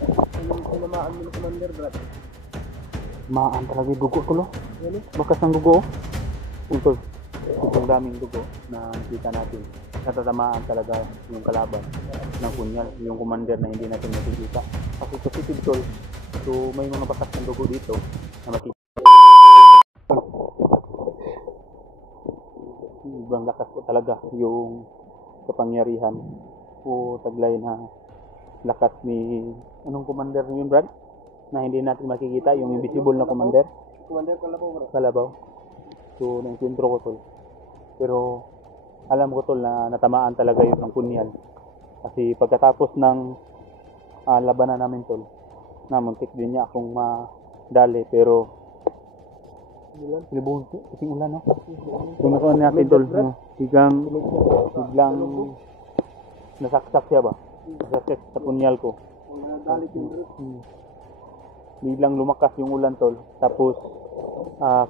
Anong tinamaan mo ng commander, Brad? Maan talaga yung dugo tulo. Ano? Bakas ng dugo. Tol. Ang daming dugo na nakita natin. Natatamaan talaga yung kalaban ng punyal, yung commander na hindi natin nakikita. Kasi positive tol. So may mga bakas ng dugo dito na makikita. Ibang lakas po talaga yung kapangyarihan o taglay na lakas ni anong commander yun, Brad? Na hindi natin makikita, yung invisible na commander. Commander Kalabaw, Brad. Kalabaw. So na-encuentro ko tol. Pero alam ko tol na natamaan talaga yun ng punyal. Kasi pagkatapos ng labanan namin tol, na muntik din niya akong madali pero Silibong kasing ulan, no? Kung nakuha natin tol, biglang nasaksak siya ba? Nasaksak sa punyal ko. Nagalit yung Brad. Biglang lumakas yung ulan tol, tapos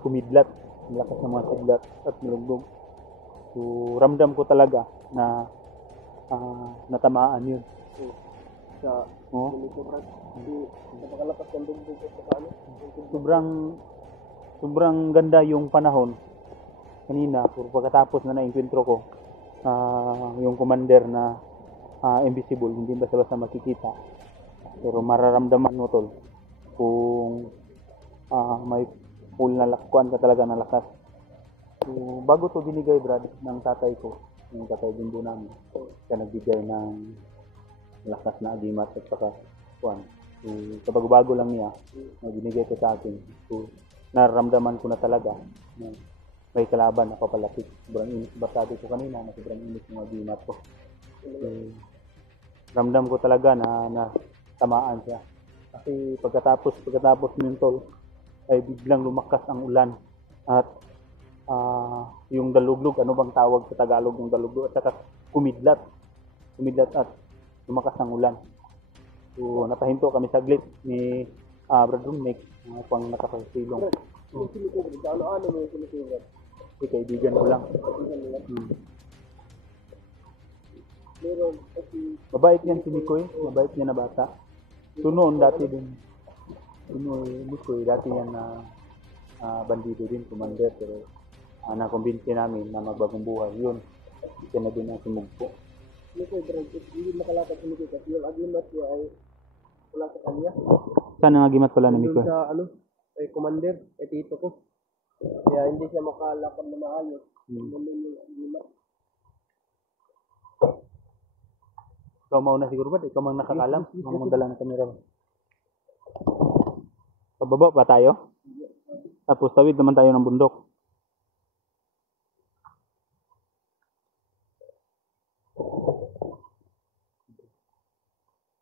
kumidlat, malakas ng mga kidlat at malugbog. So ramdam ko talaga na natamaan yun. Sa Oh, Pilipino, Brad. Hindi napakalakas ng dugbog at saka ano. sobrang ganda yung panahon kanina. Pero pagkatapos na na-encuentro ko yung commander na invisible, hindi basta-basta makikita. Pero mararamdaman mo tol kung may full na lakuan ka talaga ng lakas. So, bago to binigay Brad ng tatay ko, yung tatay bimbo namin, siya nagbigay ng lakas na agimat at saka kuan. So, kabago-bago lang niya na binigay ko sa akin. So, nararamdaman ko na talaga na may kalaban na papalapit. Sobrang init ba sabi ko kanina na sobrang init yung agimat ko. So, ramdam ko talaga na tamaan siya. Kasi pagkatapos ng tol ay biglang lumakas ang ulan at yung daluglog, ano bang tawag sa Tagalog yung daluglog, at saka kumidlat at lumakas ang ulan. So napahinto kami saglit ni Brad Rumnik, pang nakakasilong. Yung Pilipino, Brad. Ano mo yung Pilipino, Brad? Kasi kaibigan ko lang. Meron kasi Mabait yan si Mikoy, mabait niya na bata. So noon dati din, Mikoy dati yan na bandido din, commander, pero nakumbinsi namin na magbagong buhay. Yun, siya na din ang sumugpo. Pilipino, Brad. Hindi makalakas yung Pilipino kasi yung agimat niya ay wala sa kanya. Saan ang agimat pala ni Doon Mikoy? sa ano, kay commander, kay tito ko. Kaya hindi siya makalakad na maayos. Nandun yung agimat. Ikaw mauna siguro ba? Ikaw mang nakakalam? Ikaw mang dala ng kamera ba? Pababa pa tayo? Tapos tawid naman tayo ng bundok.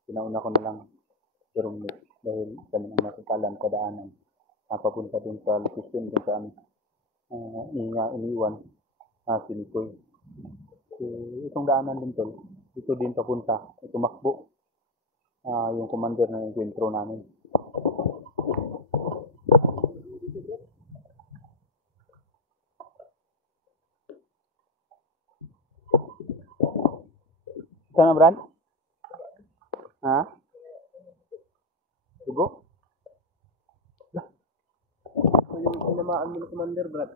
Pinauna ko na lang si Romney dahil kami ang nakakalam sa daanan. Papunta dun sa location kung saan iniwan si Mikoy. So, itong daanan din tol, dito din papunta, tumakbo yung commander na encuentro namin. Saan na, Brad? Ha? Dugo? So yung tinamaan mo ng commander, Brad.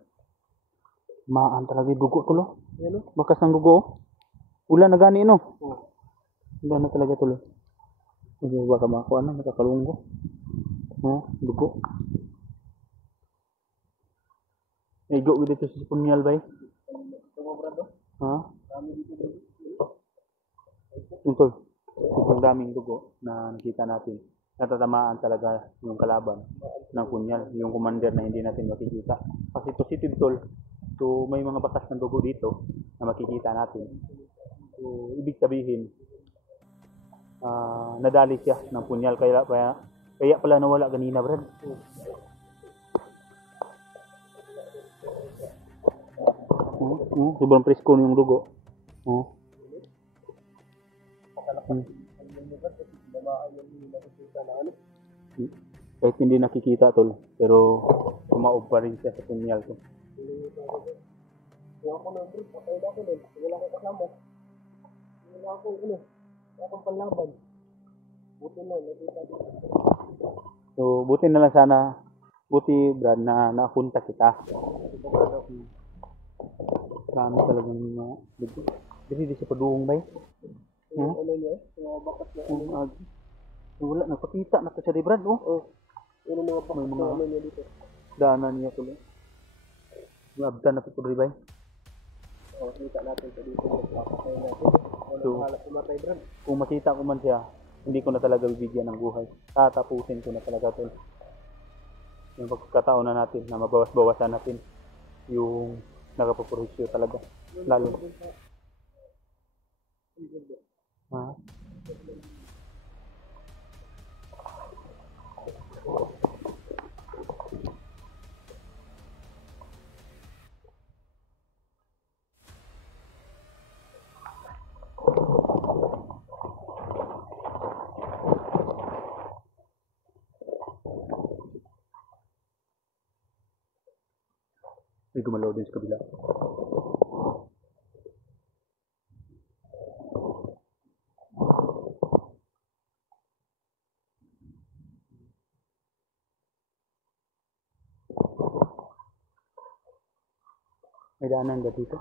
Maan talaga yung dugo tulo. Ano? Bakas ng dugo. Ulan na gani no? Oh. Ulan na talaga tulo. Hindi baka makuha na, nakakalunggo. Dugo. Ego dito sa punyal ba eh? Ito mo, Brad, oh. Ha? Kami dito, Brad. Yung tol, sobrang daming dugo na nakita natin. Natatamaan talaga yung kalaban ng punyal, yung commander na hindi natin makikita. Kasi positive tol, so may mga bakas ng dugo dito na makikita natin. So ibig sabihin, nadali siya ng punyal, kaya pala nawala kanina, Brad. Sobrang presko yung dugo. Kahit hindi nakikita tol, pero tumaob pa rin siya sa punyal ko. Kaya ako na, Brad. Patay na ako nun. Wala akong kasama. Wala akong panlaban. Buti na, nakita ko. So, buti na lang sana, buti Brad na napunta kita. Marami talagang mga, di siya paduhong ba Yung ano niya, mga bakat na ano. Wala, nagpakita na to siya di Brad, oh. Oh, yun ang mga bakat May na mga- ano niya dito. Daanan niya tuloy. Abdan na to di ba? Oh, kita natin sa dito. Papatay natin. Ano So- bahala pumatay, Brad? Kung makita ko man siya, hindi ko na talaga bibigyan ng buhay. Tatapusin ko na talaga to. Yung pagkataon na natin na mabawas-bawasan natin yung nakapapurisyo talaga. Lalo. Ha? May gumalaw din sa kabila. May daanan ba dito?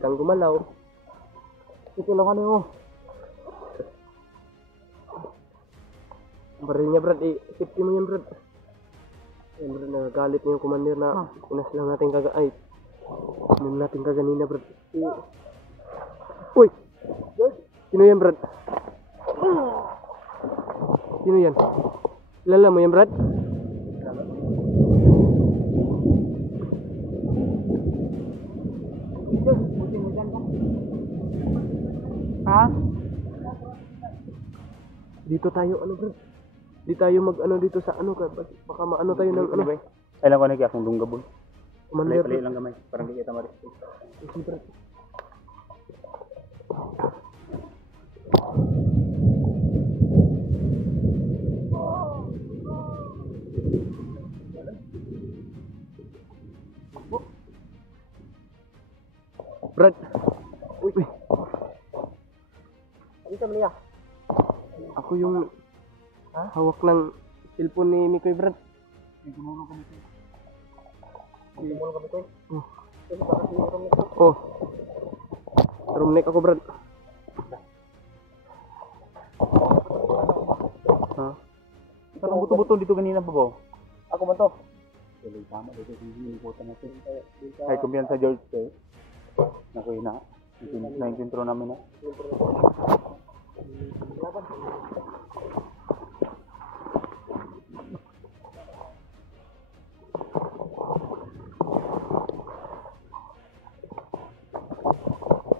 Hanggang gumalaw. Ito lang ano oh. Ang baril niya, Brad. Safety mo yan, Brad. Yan, Brad. Nagagalit na yung commander na inas lang natin ay, inom natin kaganina, Brad. Uy! Sino yan, Brad? Sino yan? Kilala mo yan, Brad? Ha? Dito tayo, ano, Brad? Di tayo mag-ano dito sa ano, baka maano tayo ng ano. Alam ko na kaya akong dunggabon. Commander, Pali lang gamay. Parang di kita maris. Sige, Brad. Brad. Uy. Ano sa niya? Ako yung hawak ng cellphone ni Mikoy, Brad. Gumulo kami ko. Gumulo kami, Koy. Oh. Rumnek ako, Brad. Ha? Parang buto-buto dito kanina pa ba? Ako ba to? Tuloy tama dito yung iniputan natin. Ay, kumpiyansa George kayo. Naku yun na. Na-intro namin na.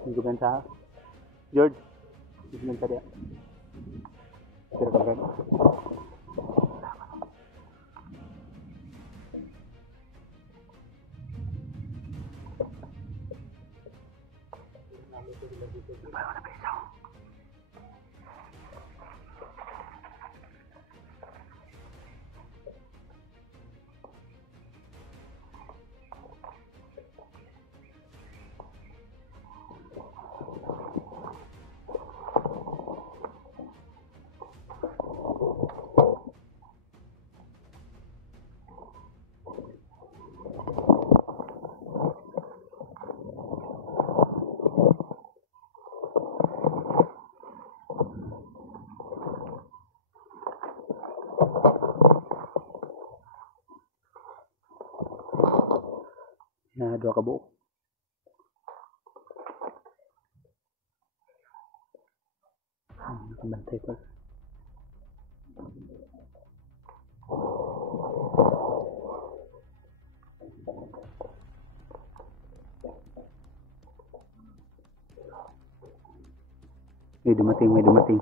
Yung kumpiyansa. George. Yung kumpiyansa dia. Pero ka Brad. Na dua ka buo. Nakabantay ko. May dumating, may dumating.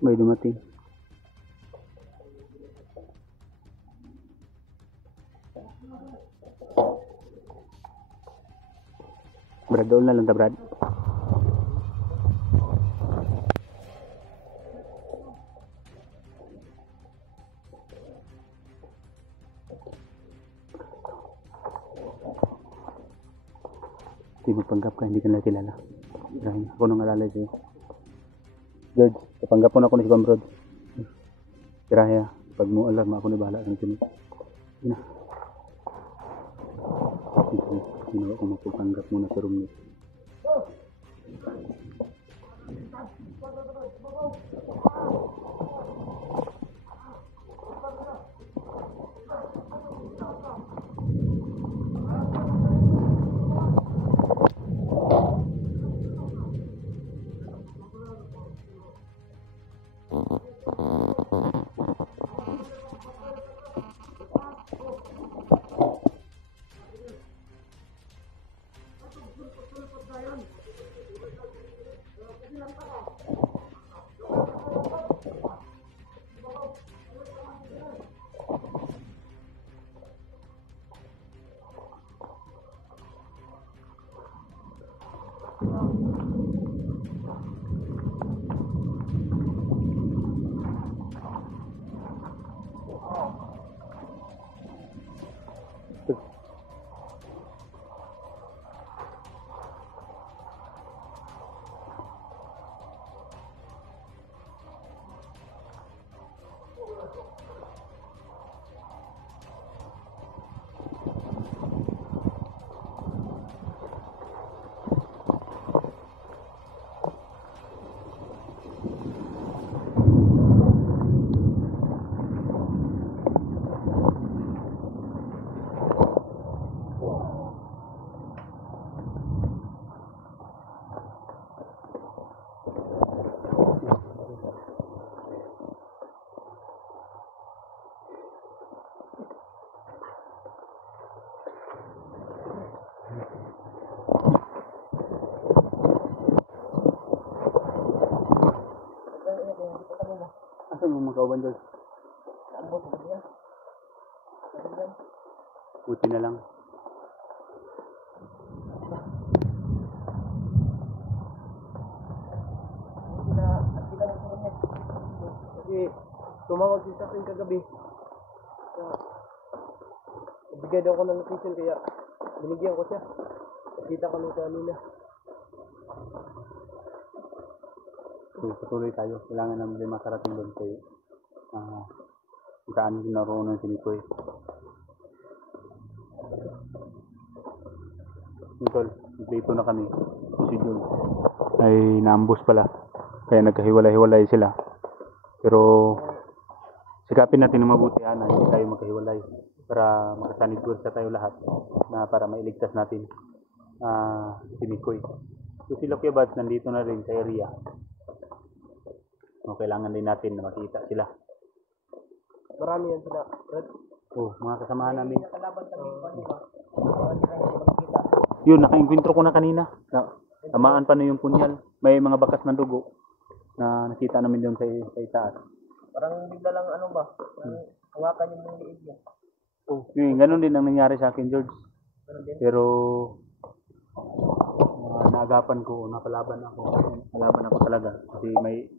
May dumating. Brad, doon na lang ta, Brad. Hindi magpanggap ka, hindi ka nila kilala. Dahil ako nang alalay sa'yo. George, kapanggap ko na ako ni si Bambrod. Kiraya, pag mo alam, ako na bahala ng tinig. Hindi na. Ginawa ko magpapanggap muna sa room niya. Asan yung mga kauban, George? Buti na lang. Kasi tumawag siya sa akin kagabi. Bigay daw ko ng location kaya binigyan ko siya. Kita kami kanina. So, patuloy tayo. Kailangan namin din makarating doon kay saan naroon si Nicoy. Nicole, dito na kami. Si Jun ay naambus pala. Kaya nagkahiwalay-hiwalay sila. Pero sikapin natin na mabuti na hindi tayo magkahiwalay para makasanigursa tayo lahat na para mailigtas natin si Nicoy. So si Lucky Bats nandito na rin sa area. So, kailangan din natin na makita sila. Marami yan sila, Brad. Mga kasamahan namin. Yun, naka-enkwentro ko na kanina. Tamaan pa na yung punyal. May mga bakas ng dugo na nakita namin doon sa itaas. Parang bigla lang hawakan yung liig niya. Yun, ganun din ang nangyari sa akin, George. Pero naagapan ko, napalaban ako. Nalaban ako talaga. Kasi may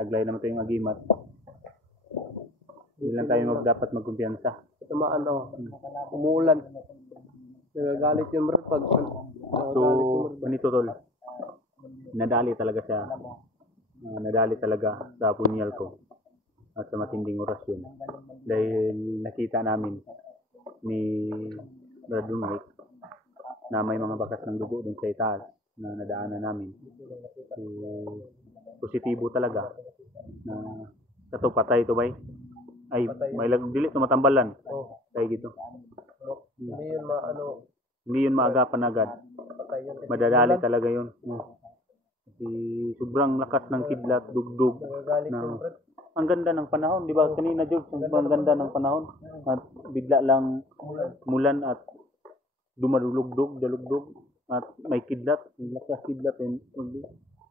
taglay naman tayong agimat. Hindi lang tayo dapat magkumpiyansa. Tamaan umuulan. Nagagalit yung Brad pag So, ganito tol. Nadali talaga siya. Nadali talaga sa punyal ko. At sa matinding orasyon. Dahil nakita namin ni Brad Dunwick na may mga bakas ng dugo dun sa itaas na nadaanan namin. So, positibo talaga na ito patay ito bay ay may dili tumatambalan kay gito hindi yun maagapan agad madadali talaga yun kasi sobrang lakas ng kidlat dugdug na ang ganda ng panahon di ba kanina George ang ganda ng panahon at bigla lang mulan at dumadulugdog dalugdog at may kidlat lakas kidlat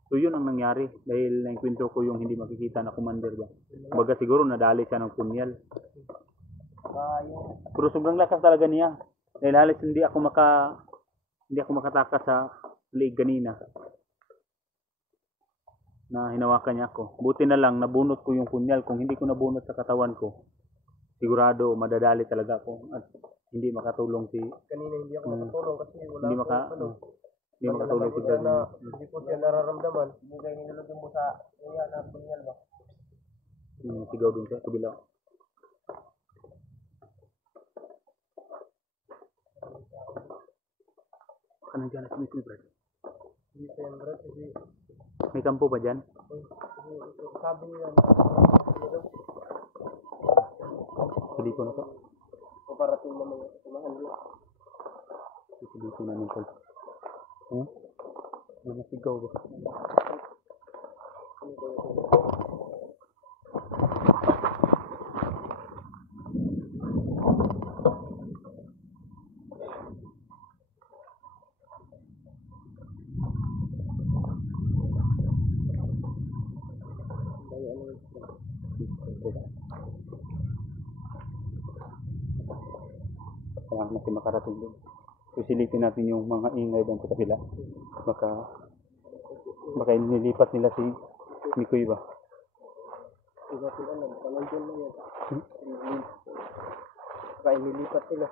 so yun ang nangyari dahil na-enkwentro ko yung hindi makikita na commander ba. Baga siguro nadali siya ng punyal. Pero sobrang lakas talaga niya. Dahil halos hindi ako hindi ako makatakas sa liig kanina na hinawakan niya ako. Buti na lang nabunot ko yung punyal. Kung hindi ko nabunot sa katawan ko, sigurado madadali talaga ako at hindi makatulong si Kanina hindi ako makatulong kasi wala hindi hindi makatulong si Brad. hindi ko siya nararamdaman. Hindi kayo nilulog mo sa kanya na punyal ba? Yung sigaw dun sa kabila. Baka nandiyan na si Brad. Hindi pa yan Brad kasi May kampo ba dyan? sabi niya Pili ko na to. paparating naman yung kasimahan niya. Pili ko na ng tol. Mga sigaw ba? Kaya natin makarating doon. So silipin natin yung mga ingay doon sa kabila. Baka nilipat nila si Mikoy ba? Hindi natin alam, panay dyan na yan. Baka inilipat nila.